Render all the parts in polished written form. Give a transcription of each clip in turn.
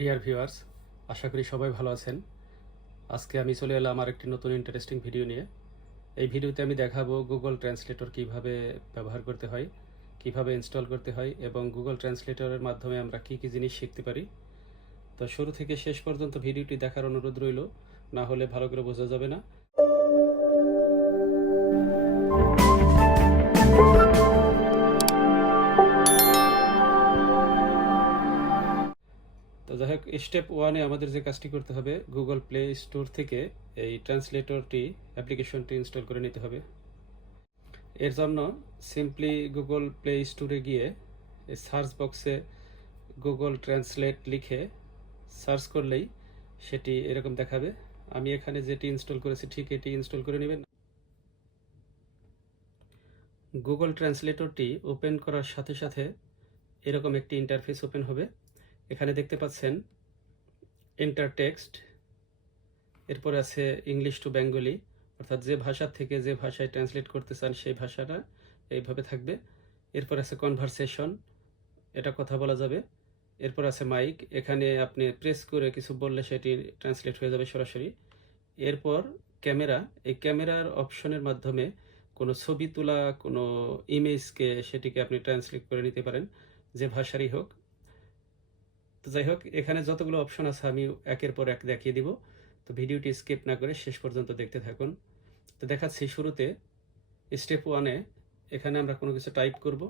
Dear viewers, আশা করি সবাই ভালো আছেন। আজকে আমি চলে এলাম আমার একটি নতুন ইন্টারেস্টিং ভিডিও নিয়ে। এই ভিডিওতে আমি দেখাবো গুগল ট্রান্সলেটর কিভাবে ব্যবহার করতে হয়, কিভাবে ইনস্টল করতে হয় এবং গুগল ট্রান্সলেটরের মাধ্যমে আমরা কি কি জিনিস শিখতে পারি। তো শুরু থেকে শেষ পর্যন্ত ভিডিওটি দেখার অনুরোধ রইল, না হলে ভালো করে বোঝা যাবে না। তো যাই হোক, স্টেপ ওয়ানে আমাদের যে কাজটি করতে হবে, গুগল প্লে স্টোর থেকে এই ট্রান্সলেটরটি অ্যাপ্লিকেশনটি ইনস্টল করে নিতে হবে। এর জন্য সিম্পলি গুগল প্লে স্টোরে গিয়ে সার্চ বক্সে গুগল ট্রান্সলেট লিখে সার্চ করলেই সেটি এরকম দেখাবে। আমি এখানে যেটি ইনস্টল করেছি ঠিক এটি ইনস্টল করে নেবেন। গুগল ট্রান্সলেটরটি ওপেন করার সাথে সাথে এরকম একটি ইন্টারফেস ওপেন হবে। এখানে দেখতে পাচ্ছেন এন্টার টেক্সট, এরপরে আছে ইংলিশ টু বেঙ্গলি, অর্থাৎ যে ভাষা থেকে যে ভাষায় ট্রান্সলেট করতে চান সেই ভাষাটা এইভাবে থাকবে। এরপর আছে কনভারসেশন, এটা কথা বলা যাবে। এরপর আছে মাইক, এখানে আপনি প্রেস করে কিছু বললে সেটি ট্রান্সলেট হয়ে যাবে সরাসরি। এরপর ক্যামেরা, এই ক্যামেরার অপশনের মাধ্যমে কোনো ছবি তোলা কোনো ইমেজকে সেটিকে আপনি ট্রান্সলেট করে নিতে পারেন, যে ভাষারই হোক। তো যাই হোক, এখানে যতগুলো অপশন আছে আমি একের পর এক দেখিয়ে দিব। তো ভিডিওটি স্কিপ না করে শেষ পর্যন্ত দেখতে থাকুন। তো দেখাচ্ছি শুরুতে স্টেপ ওয়ানে এখানে আমরা কোনো কিছু টাইপ করব।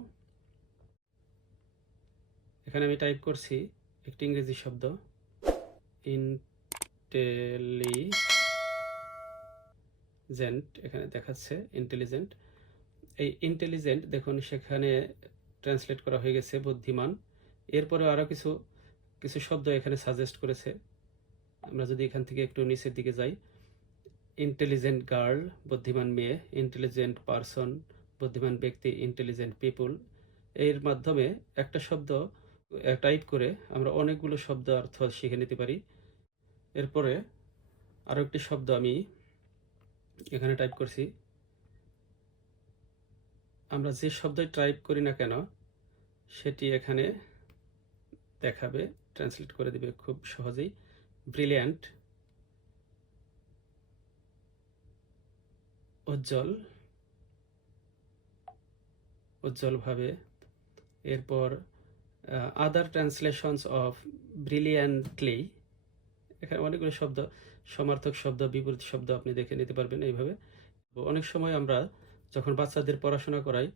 এখানে আমি টাইপ করছি একটি ইংরেজি শব্দ, ইন্টেলিজেন্ট। এখানে দেখাচ্ছে ইন্টেলিজেন্ট। এই ইন্টেলিজেন্ট দেখুন সেখানে ট্রান্সলেট করা হয়ে গেছে বুদ্ধিমান। এরপরে আরও কিছু কিছু শব্দ এখানে সাজেস্ট করেছে। আমরা যদি এখান থেকে একটু নিচের দিকে যাই, ইন্টেলিজেন্ট গার্ল বুদ্ধিমান মেয়ে, ইন্টেলিজেন্ট পারসন বুদ্ধিমান ব্যক্তি, ইন্টেলিজেন্ট পিপুল। এর মাধ্যমে একটা শব্দ টাইপ করে আমরা অনেকগুলো শব্দ অর্থ শিখে নিতে পারি। এরপরে আরও একটি শব্দ আমি এখানে টাইপ করছি। আমরা যে শব্দই টাইপ করি না কেন সেটি এখানে দেখাবে, ট্রান্সলেট করে দেবে খুব সহজেই। ব্রিলিয়ান্ট, উজ্জ্বল, উজ্জ্বলভাবে। এরপর আদার ট্রান্সলেশনস অফ ব্রিলিয়ান্টলি, এখানে অনেকগুলো শব্দ, সমার্থক শব্দ, বিপরীত শব্দ আপনি দেখে নিতে পারবেন এইভাবে। অনেক সময় আমরা যখন বাচ্চাদের পড়াশোনা করাই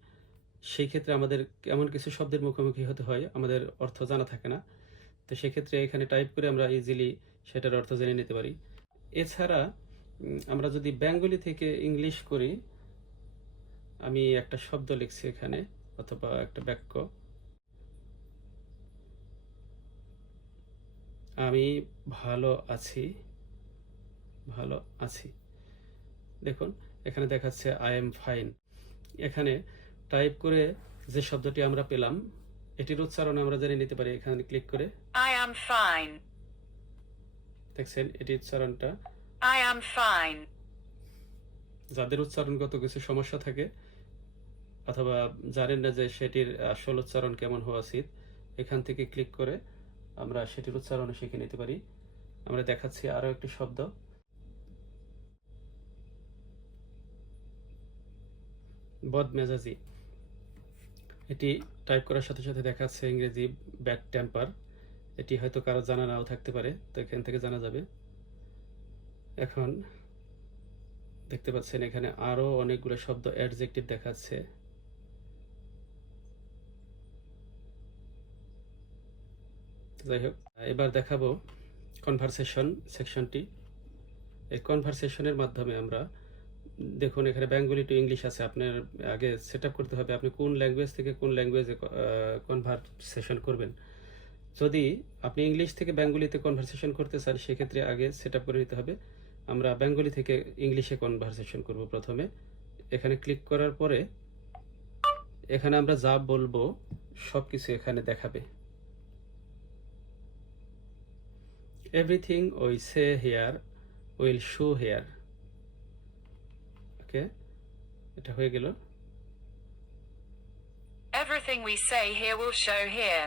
সেই ক্ষেত্রে আমাদের এমন কিছু শব্দের মুখোমুখি হতে হয় আমাদের অর্থ জানা থাকে না। তো সেক্ষেত্রে এখানে টাইপ করে আমরা ইজিলি সেটার অর্থ জেনে নিতে পারি। এছাড়া আমরা যদি বেঙ্গলি থেকে ইংলিশ করি, আমি একটা শব্দ লিখছি এখানে অথবা একটা বাক্য, আমি ভালো আছি, ভালো আছি। দেখুন এখানে দেখাচ্ছে আই এম ফাইন। এখানে টাইপ করে যে শব্দটি আমরা পেলাম এটির উচ্চারণ আমরা জেনে নিতে পারি এখানে ক্লিক করে। I am fine. দেখছেন এটির উচ্চারণটা। I am fine. যাদের উচ্চারণগত কিছু সমস্যা থাকে অথবা জানেন না যে সেটির আসল উচ্চারণ কেমন হওয়া উচিত, এখান থেকে ক্লিক করে আমরা সেটির উচ্চারণ শিখে নিতে পারি। আমরা দেখাচ্ছি আরও একটি শব্দ, বদমেজাজি। এটি টাইপ করার সাথে সাথে দেখাচ্ছে ইংরেজি ব্যাড টেম্পার। এটি হয়তো কারো জানা নাও থাকতে পারে, তো এখান থেকে জানা যাবে। এখন দেখতে পাচ্ছেন এখানে আরও অনেকগুলো শব্দ অ্যাডজেক্টিভ দেখাচ্ছে। যাই হোক, এবার দেখাবো কনভারসেশন সেকশনটি। এই কনভারসেশনের মাধ্যমে আমরা দেখুন এখানে বেঙ্গলি টু ইংলিশ আছে, আপনার আগে সেট আপ করতে হবে আপনি কোন ল্যাঙ্গুয়েজ থেকে কোন ল্যাঙ্গুয়েজে কনভারসেশন করবেন। যদি আপনি ইংলিশ থেকে বেঙ্গলিতে কনভারসেশন করতে চান সেক্ষেত্রে আগে সেট আপ করে নিতে হবে। আমরা বেঙ্গলি থেকে ইংলিশে কনভারসেশন করব প্রথমে। এখানে ক্লিক করার পরে এখানে আমরা যা বলবো সব কিছু এখানে দেখাবে। Everything we say here will show here. Okay, এটা হয়ে গেল। Everything we say here will show here.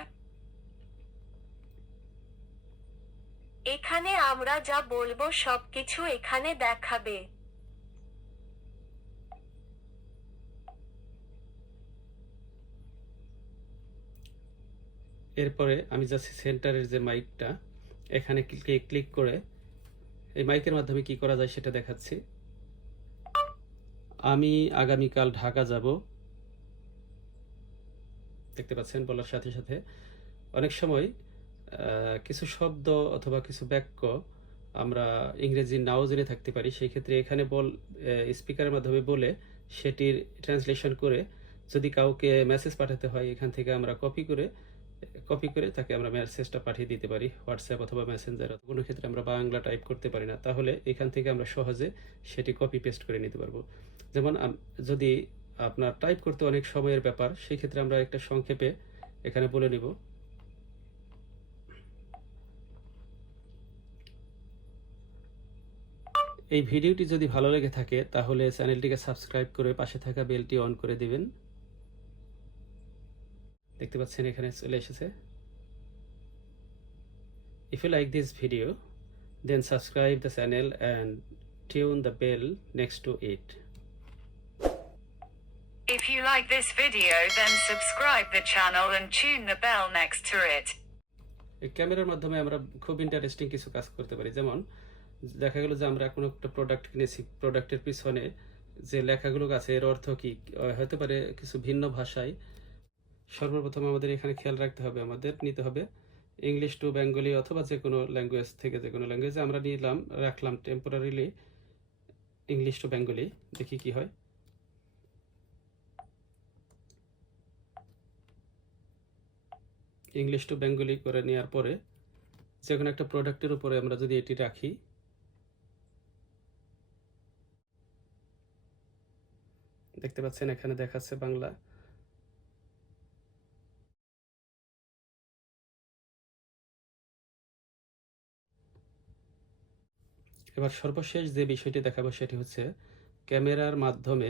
এখানে আমরা যা বলবো সবকিছু এখানে দেখাবে। এরপরে আমি যাচ্ছি সেন্টারের যে মাইকটা, এখানে ক্লিক করে এই মাইকের মাধ্যমে কি করা যায় সেটা দেখাচ্ছি। আমি আগামীকাল ঢাকা যাব, দেখতে পাচ্ছেন বলার সাথে সাথে অনেক সময় কিছু শব্দ অথবা কিছু বাক্য আমরা ইংরেজি নাও জেনে থাকতে পারি। সেই ক্ষেত্রে এখানে স্পিকারের মাধ্যমে বলে সেটির ট্রান্সলেশন করে যদি কাউকে মেসেজ পাঠাতে হয়, এখান থেকে আমরা কপি করে তাকে আমরা মেসেজটা পাঠিয়ে দিতে পারি হোয়াটসঅ্যাপ অথবা মেসেঞ্জার। কোনো ক্ষেত্রে আমরা বাংলা টাইপ করতে পারি না, তাহলে এখান থেকে আমরা সহজে সেটি কপি পেস্ট করে নিতে পারবো। যেমন যদি আপনার টাইপ করতে অনেক সময়ের ব্যাপার, সেই ক্ষেত্রে আমরা একটা সংক্ষেপে এখানে বলে নিব। এই ভিডিওটি যদি ভালো লেগে থাকে তাহলে চ্যানেলটিকে সাবস্ক্রাইব করে পাশে থাকা বেলটি অন করে দিবেন। দেখতে পাচ্ছেন এখানে চলে এসেছে। If you like this video, then subscribe the channel and tune the bell next to it. If you like this video, then subscribe the channel and tune the bell next to it. এই ক্যামেরার মাধ্যমে আমরা খুব interesting কিছু কাজ করতে পারি। যেমন দেখা গেল যে আমরা কোনো একটা প্রোডাক্ট কিনেছি, প্রোডাক্টের পিছনে যে লেখাগুলো আছে এর অর্থ কি হতে পারে কিছু ভিন্ন ভাষায়। সর্বপ্রথম আমাদের এখানে খেয়াল রাখতে হবে, আমাদের নিতে হবে ইংলিশ টু বেঙ্গলি অথবা যে কোনো ল্যাঙ্গুয়েজ থেকে যে কোনো ল্যাঙ্গুয়েজে আমরা রাখলাম টেম্পোরারিলি ইংলিশ টু বেঙ্গলি। দেখি কি হয়। ইংলিশ টু বেঙ্গলি করে নেওয়ার পরে যে কোনো একটা প্রোডাক্টের উপরে আমরা যদি এটি রাখি, দেখতে পাচ্ছেন এখানে দেখাচ্ছে বাংলা। এবার সর্বশেষ যে বিষয়টি দেখাবো সেটি হচ্ছে ক্যামেরার মাধ্যমে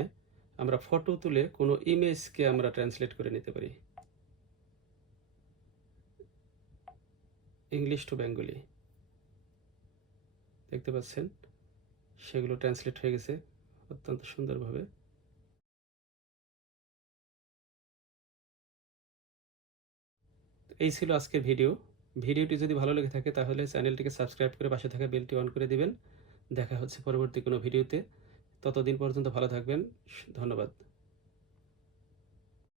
আমরা ফটো তুলে কোনো ইমেজকে আমরা ট্রান্সলেট করে নিতে পারি ইংলিশ টু বেঙ্গলি। দেখতে পাচ্ছেন সেগুলো ট্রান্সলেট হয়ে গেছে অত্যন্ত সুন্দরভাবে। এই ছিল আজকের ভিডিওটি যদি ভালো লেগে থাকে তাহলে চ্যানেলটিকে সাবস্ক্রাইব করে পাশে থাকা বেলটি অন করে দিবেন। দেখা হচ্ছে পরবর্তী কোনো ভিডিওতে। ততদিন পর্যন্ত ভালো থাকবেন। ধন্যবাদ।